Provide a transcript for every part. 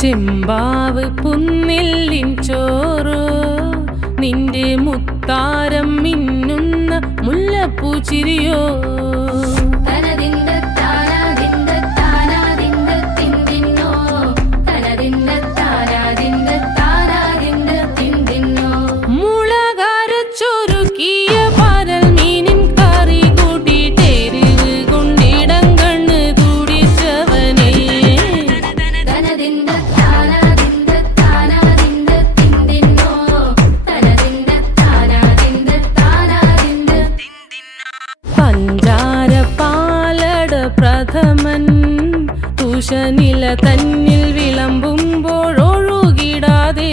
ചെമ്പാവ് പുന്നെല്ലിൻ ചോറോ നിന്റെ മുത്താരം മിന്നുന്ന മുല്ലപ്പൂച്ചിരിയോ നില തന്നിൽ വിളമ്പുമ്പോഴൊഴുകിടാതെ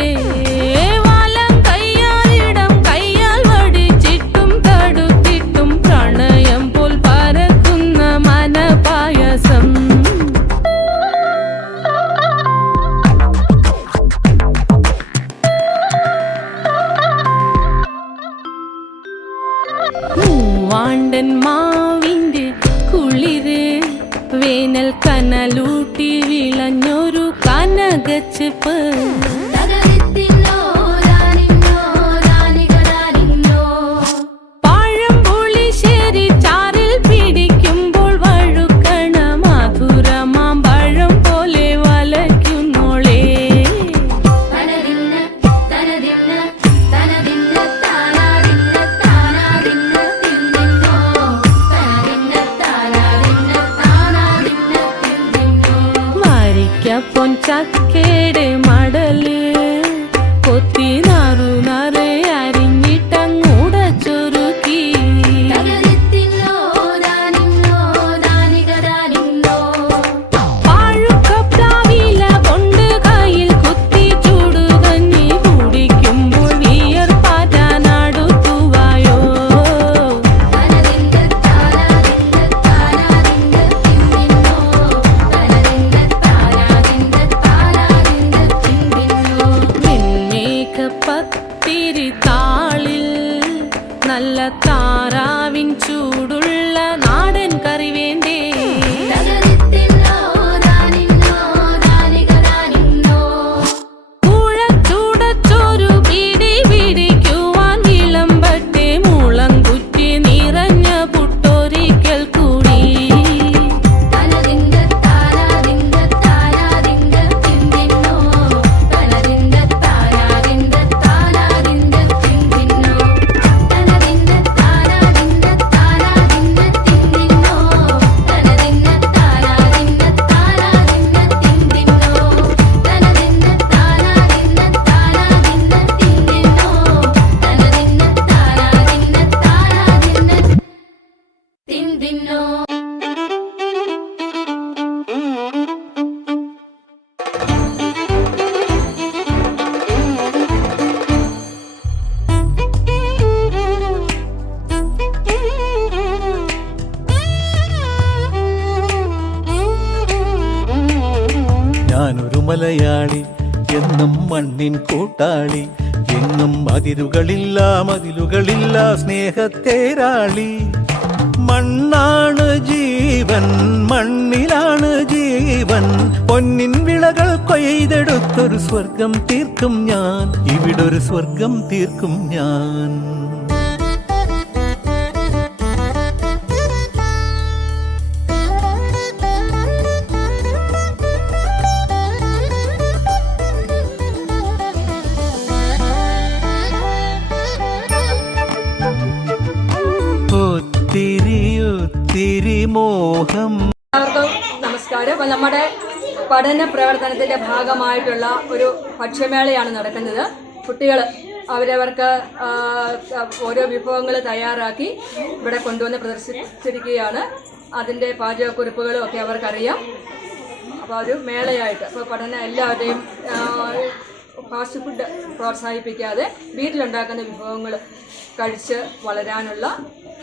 വലം കയ്യാലിടം കയ്യാൽ വടിച്ചിട്ടും തടുത്തിട്ടും പ്രണയം പോൽ പരക്കുന്ന മനപായസം മൂവാണ്ടൻ മാവിന്റെ കുളിര് വേനൽ കനലൂട്ടി വിളഞ്ഞൊരു കനകച്ചെപ്പ് പഴംപുളിശ്ശേരി ചാറിൽ പിടിക്കുമ്പോൾ വഴുക്കണ മധുരമാം പഴം പോലെ വലയ്ക്കുന്നോളേ പൊൻചക്കയുടെ മടല് കൊത്തി നാറു നറെ അരിഞ്ഞിട്ടങ്ങൂട ചൊരുക്കി പാഴുക്കപ്ലാവില കൊണ്ട് കയ്യിൽ കുത്തി ചൂടുകഞ്ഞി കുടിക്കുമ്പോൾ വിയർപ്പാറ്റാനടുത്തുവായോ പത്തിരി താളിൽ നല്ല താറാവിൻ ചൂടുള്ള നാടൻ കറി വേണ്ടേ കുഴച്ചൂടച്ചോരു പിടി പിടിക്കുവാൻ വിളമ്പട്ടെ മുളങ്കുറ്റി നിറഞ്ഞ പുട്ടൊരിക്കൽ കൂടി ഞാനൊരു മലയാളി എന്നും മണ്ണിൻ കൂട്ടാളി എങ്ങും അതിരുകളില്ല മതിലുകളില്ല സ്നേഹത്തേരാളി മണ്ണാണ് ജീവൻ മണ്ണിലാണ് ജീവൻ പൊന്നിൻ വിളകൾ കൊയ്തെടുത്തൊരു സ്വർഗം തീർക്കും ഞാൻ ഇവിടൊരു സ്വർഗം തീർക്കും ഞാൻ മോഹം. എല്ലാവർക്കും നമസ്കാരം. അപ്പോൾ നമ്മുടെ പഠന പ്രവർത്തനത്തിന്റെ ഭാഗമായിട്ടുള്ള ഒരു ഭക്ഷ്യമേളയാണ് നടക്കുന്നത്. കുട്ടികൾ അവരവർക്ക് ഓരോ വിഭവങ്ങൾ തയ്യാറാക്കി ഇവിടെ കൊണ്ടുവന്ന് പ്രദർശിപ്പിച്ചിരിക്കുകയാണ്. അതിൻ്റെ പാചകക്കുറിപ്പുകളും ഒക്കെ അവർക്കറിയാം. അപ്പോൾ ഒരു മേളയായിട്ട് അപ്പോൾ പഠനം എല്ലാവരുടെയും ഫാസ്റ്റ് ഫുഡ് പ്രോത്സാഹിപ്പിക്കാതെ വീട്ടിലുണ്ടാക്കുന്ന വിഭവങ്ങൾ കഴിച്ച് വളരാനുള്ള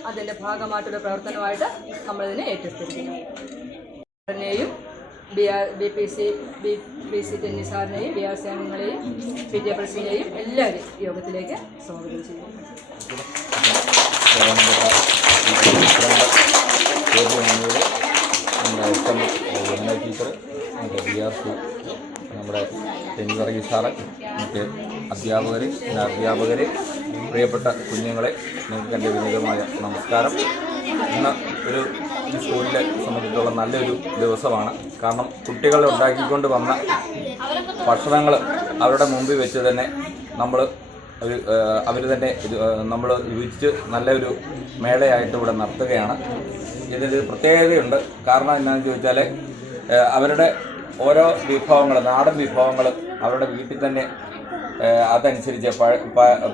അതിൻ്റെ ഭാഗമായിട്ടുള്ള പ്രവർത്തനമായിട്ട് നമ്മളിതിനെ ഏറ്റെടുത്തിരിക്കുന്നു. ബി.പി.സി. ടെന്നി സാറിനെയും ബി.ആർ.സി. അംഗങ്ങളെയും പി.ടി.എ. പ്രസിഡന്റിനെയും എല്ലാവരും യോഗത്തിലേക്ക് സ്വാഗതം ചെയ്യുന്നു. ടീച്ചർ, നമ്മുടെ ബി.ആർ.സി. നമ്മുടെ ടെന്നി വർഗീസ് സാറ്, മറ്റ് അധ്യാപകർ, പ്രിയപ്പെട്ട കുഞ്ഞുങ്ങളെ, നിങ്ങൾക്ക് എൻ്റെ വിനീതമായ നമസ്കാരം. ഇന്ന് ഒരു സ്കൂളിനെ സംബന്ധിച്ചുള്ള നല്ലൊരു ദിവസമാണ്. കാരണം കുട്ടികൾ ഉണ്ടാക്കിക്കൊണ്ട് വന്ന ഭക്ഷണങ്ങൾ അവരുടെ മുമ്പിൽ വെച്ച് തന്നെ അവർ തന്നെ നമ്മൾ രുചിച്ച് നല്ലൊരു മേളയായിട്ട് ഇവിടെ നടത്തുകയാണ്. ഇതിൽ പ്രത്യേകതയുണ്ട്. കാരണം എന്താണെന്ന് ചോദിച്ചാൽ അവരുടെ ഓരോ വിഭവങ്ങൾ, നാടൻ വിഭവങ്ങൾ അവരുടെ വീട്ടിൽ തന്നെ അതനുസരിച്ച്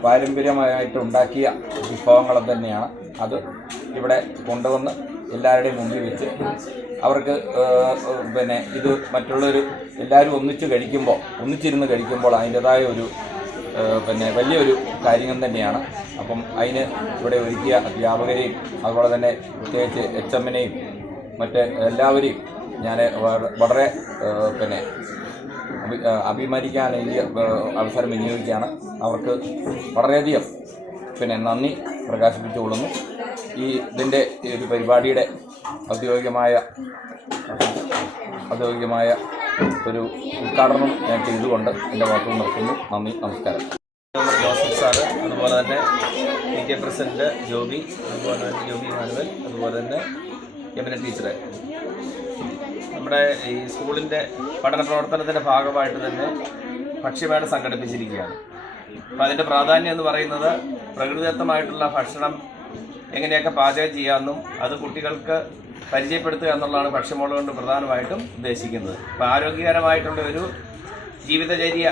പാരമ്പര്യമായിട്ട് ഉണ്ടാക്കിയ വിഭവങ്ങൾ തന്നെയാണ്. അത് ഇവിടെ കൊണ്ടുവന്ന് എല്ലാവരുടെയും മുമ്പിൽ വെച്ച് അവർക്ക് ഇത് മറ്റുള്ളവർ എല്ലാവരും ഒന്നിച്ചിരുന്ന് കഴിക്കുമ്പോൾ അതിൻ്റെതായ ഒരു വലിയൊരു കാര്യം തന്നെയാണ്. അപ്പം അതിന് ഇവിടെ ഒരുക്കിയ അധ്യാപകരെയും അതുപോലെ തന്നെ പ്രത്യേകിച്ച് HM-നെയും മറ്റ് എല്ലാവരെയും ഞാൻ വളരെ അഭിമാനിക്കാൻ ഈ അവസരം വിനിയോഗിക്കുകയാണ്. അവർക്ക് വളരെയധികം നന്ദി പ്രകാശിപ്പിച്ചുകൊള്ളുന്നു. ഇതിൻ്റെ ഒരു പരിപാടിയുടെ ഔദ്യോഗികമായ ഒരു ഉദ്ഘാടനം ഞാൻ ചെയ്തുകൊണ്ട് എൻ്റെ വാക്കുകൾ നിർത്തുന്നു. നന്ദി, നമസ്കാരം. ജോസഫ് സാറ്, അതുപോലെ തന്നെ പി.ടി.എ. പ്രസിഡന്റ് ജോബി, അതുപോലെ തന്നെ ജോബി മാനുവൽ, അതുപോലെ തന്നെ യമുന ടീച്ചറെ, നമ്മുടെ ഈ സ്കൂളിൻ്റെ പഠന പ്രവർത്തനത്തിൻ്റെ ഭാഗമായിട്ട് തന്നെ ഭക്ഷ്യമേള സംഘടിപ്പിച്ചിരിക്കുകയാണ്. അപ്പോൾ അതിൻ്റെ പ്രാധാന്യം എന്ന് പറയുന്നത് പ്രകൃതിദത്തമായിട്ടുള്ള ഭക്ഷണം എങ്ങനെയൊക്കെ പാചകം ചെയ്യാമെന്നും അത് കുട്ടികൾക്ക് പരിചയപ്പെടുത്തുക എന്നുള്ളതാണ് ഭക്ഷ്യമേള കൊണ്ട് പ്രധാനമായിട്ടും ഉദ്ദേശിക്കുന്നത്. അപ്പോൾ ആരോഗ്യകരമായിട്ടുള്ള ഒരു ജീവിതചര്യ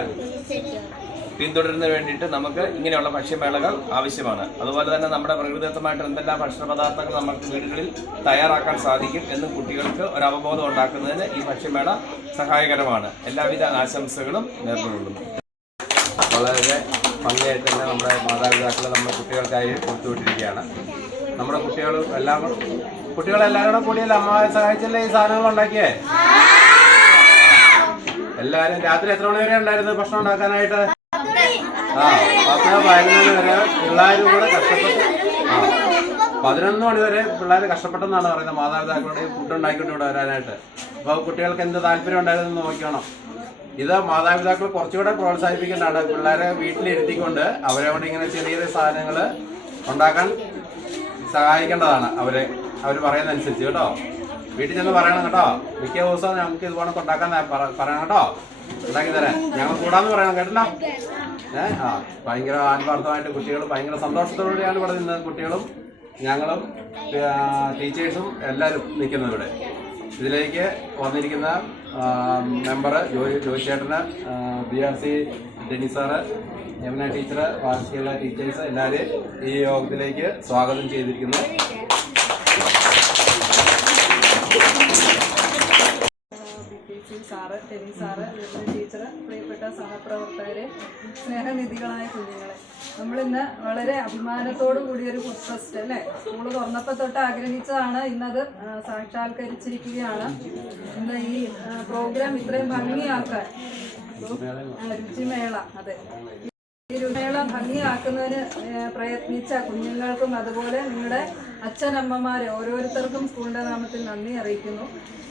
പിന്തുടരുന്നതിന് വേണ്ടിയിട്ട് നമുക്ക് ഇങ്ങനെയുള്ള ഭക്ഷ്യമേളകൾ ആവശ്യമാണ്. അതുപോലെ തന്നെ നമ്മുടെ പ്രകൃതിദത്തമായിട്ട് എന്തെല്ലാം ഭക്ഷണ പദാർത്ഥങ്ങൾ നമുക്ക് വീടുകളിൽ തയ്യാറാക്കാൻ സാധിക്കും എന്നും കുട്ടികൾക്ക് ഒരു അവബോധം ഉണ്ടാക്കുന്നതിന് ഈ ഭക്ഷ്യമേള സഹായകരമാണ്. എല്ലാവിധ ആശംസകളും നേർന്നുകൊള്ളുന്നു. വളരെ ഭംഗിയായിട്ട് തന്നെ നമ്മുടെ മാതാപിതാക്കൾ നമ്മുടെ കുട്ടികൾക്കായി കൊടുത്തുവിട്ടിരിക്കുകയാണ്. നമ്മുടെ കുട്ടികളെല്ലാവരും കൂടിയല്ലേ അമ്മയെ സഹായിച്ചല്ലേ ഈ സാധനങ്ങൾ ഉണ്ടാക്കിയേ? എല്ലാവരും രാത്രി എത്ര മണി വരെ ഉണ്ടായിരുന്നു ഭക്ഷണം ഉണ്ടാക്കാനായിട്ട്? 10-11 വരെ പിള്ളേരും കൂടെ കഷ്ടപ്പെട്ട് 11 മണി വരെ പിള്ളേർ കഷ്ടപ്പെട്ടെന്നാണ് പറയുന്നത് മാതാപിതാക്കളുടെ ഫുഡ് ഉണ്ടാക്കിയിട്ട് ഇവിടെ വരാനായിട്ട്. അപ്പോൾ കുട്ടികൾക്ക് എന്ത് താല്പര്യം ഉണ്ടായിരുന്നെന്ന് നോക്കണം. ഇത് മാതാപിതാക്കൾ കുറച്ചുകൂടെ പ്രോത്സാഹിപ്പിക്കേണ്ടതാണ്. പിള്ളേരെ വീട്ടിലിരുത്തിക്കൊണ്ട് അവരെ കൊണ്ട് ഇങ്ങനെ ചെറിയ ചെറിയ സാധനങ്ങൾ ഉണ്ടാക്കാൻ സഹായിക്കേണ്ടതാണ്. അവർ പറയുന്നതനുസരിച്ച് കേട്ടോ. വീട്ടിൽ ചെന്ന് പറയണം കേട്ടോ. മിക്ക ദിവസവും നമുക്ക് ഇതുപോലെ ഉണ്ടാക്കാൻ പറയണം കേട്ടോ. ഉണ്ടാക്കി തരാൻ ഞങ്ങൾ കൂടാന്ന് പറയണം കേട്ടല്ലോ. ഭയങ്കര ആത്മാർത്ഥമായിട്ട് കുട്ടികൾ ഭയങ്കര സന്തോഷത്തോടെയാണ് ഇവിടെ നിന്നത്. കുട്ടികളും ഞങ്ങളും ടീച്ചേഴ്സും എല്ലാവരും നിൽക്കുന്നത് ഇവിടെ. ഇതിലേക്ക് വന്നിരിക്കുന്ന മെമ്പർ ജോയിച്ചേട്ടന്, ബി.ആർ.സി. ടെന്നി സാറ്, യമുന ടീച്ചർ, ബാക്കിയുള്ള ടീച്ചേഴ്സ് എല്ലാവരെയും ഈ യോഗത്തിലേക്ക് സ്വാഗതം ചെയ്തിരിക്കുന്നു. സാറ്, ടെന്നി സാറ്, യമുന ടീച്ചർ, പ്രിയപ്പെട്ട സഹപ്രവർത്തകരെ, സ്നേഹനിധികളായ കുഞ്ഞുങ്ങളെ, നമ്മളിന്ന് വളരെ അഭിമാനത്തോടു കൂടിയൊരു ഫുഡ് ഫെസ്റ്റ് അല്ലേ, സ്കൂൾ തുറന്നപ്പോൾ തൊട്ട് ആഗ്രഹിച്ചതാണ്. ഇന്നത് സാക്ഷാത്കരിച്ചിരിക്കുകയാണ്. ഇന്ന് ഈ പ്രോഗ്രാം ഇത്രയും ഭംഗിയാക്കാൻ രുചിമേള, അതെ, ഈ രുചിമേള ഭംഗിയാക്കുന്നതിന് പ്രയത്നിച്ച കുഞ്ഞുങ്ങൾക്കും അതുപോലെ നിങ്ങളുടെ അച്ഛനമ്മമാരെ ഓരോരുത്തർക്കും സ്കൂളിൻ്റെ നാമത്തിൽ നന്ദി അറിയിക്കുന്നു.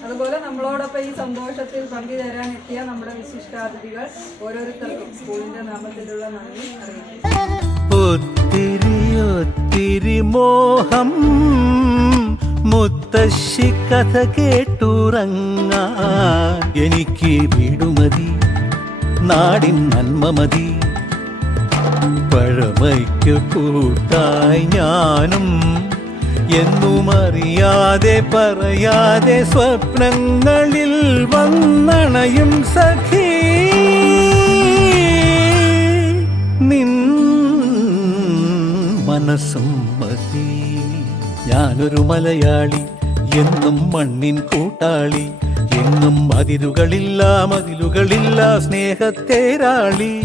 അതുപോലെ നമ്മളോടൊപ്പം ഈ സന്തോഷത്തിൽ പങ്കുചേരാൻ എത്തിയ നമ്മുടെ വിശിഷ്ടാതിഥികൾ ഓരോരുത്തർക്കും സ്കൂളിൻ്റെ നാമത്തിലുള്ള നന്ദി അറിയിക്കുന്നു. ഒത്തിരി ഒത്തിരി മോഹം മുത്തശ്ശി കഥ കേട്ടുറങ്ങാൻ എനിക്ക് വീടുമതി, നാടിൻ നന്മ മതി, പഴമയ്ക്ക് കൂട്ടായി ഞാനും എന്നും അറിയാതെ പറയാതെ സ്വപ്നങ്ങളിൽ വന്നണയും സഖി നിൻ മനസ്സും മതി. ഞാനൊരു മലയാളി, എന്നും മണ്ണിൻ കൂട്ടാളി, എങ്ങും അതിരുകളില്ല മതിലുകളില്ല സ്നേഹത്തേരാളി.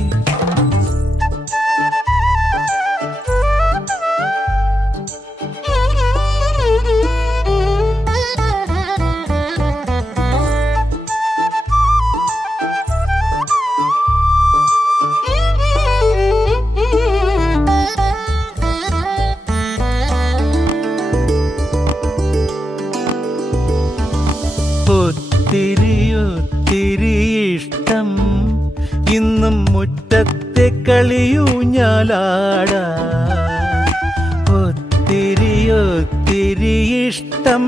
ഒത്തിരി ഇഷ്ടം ഇന്നും മുറ്റത്തെ കളിയൂഞ്ഞാലാടാ ഒത്തിരി ഇഷ്ടം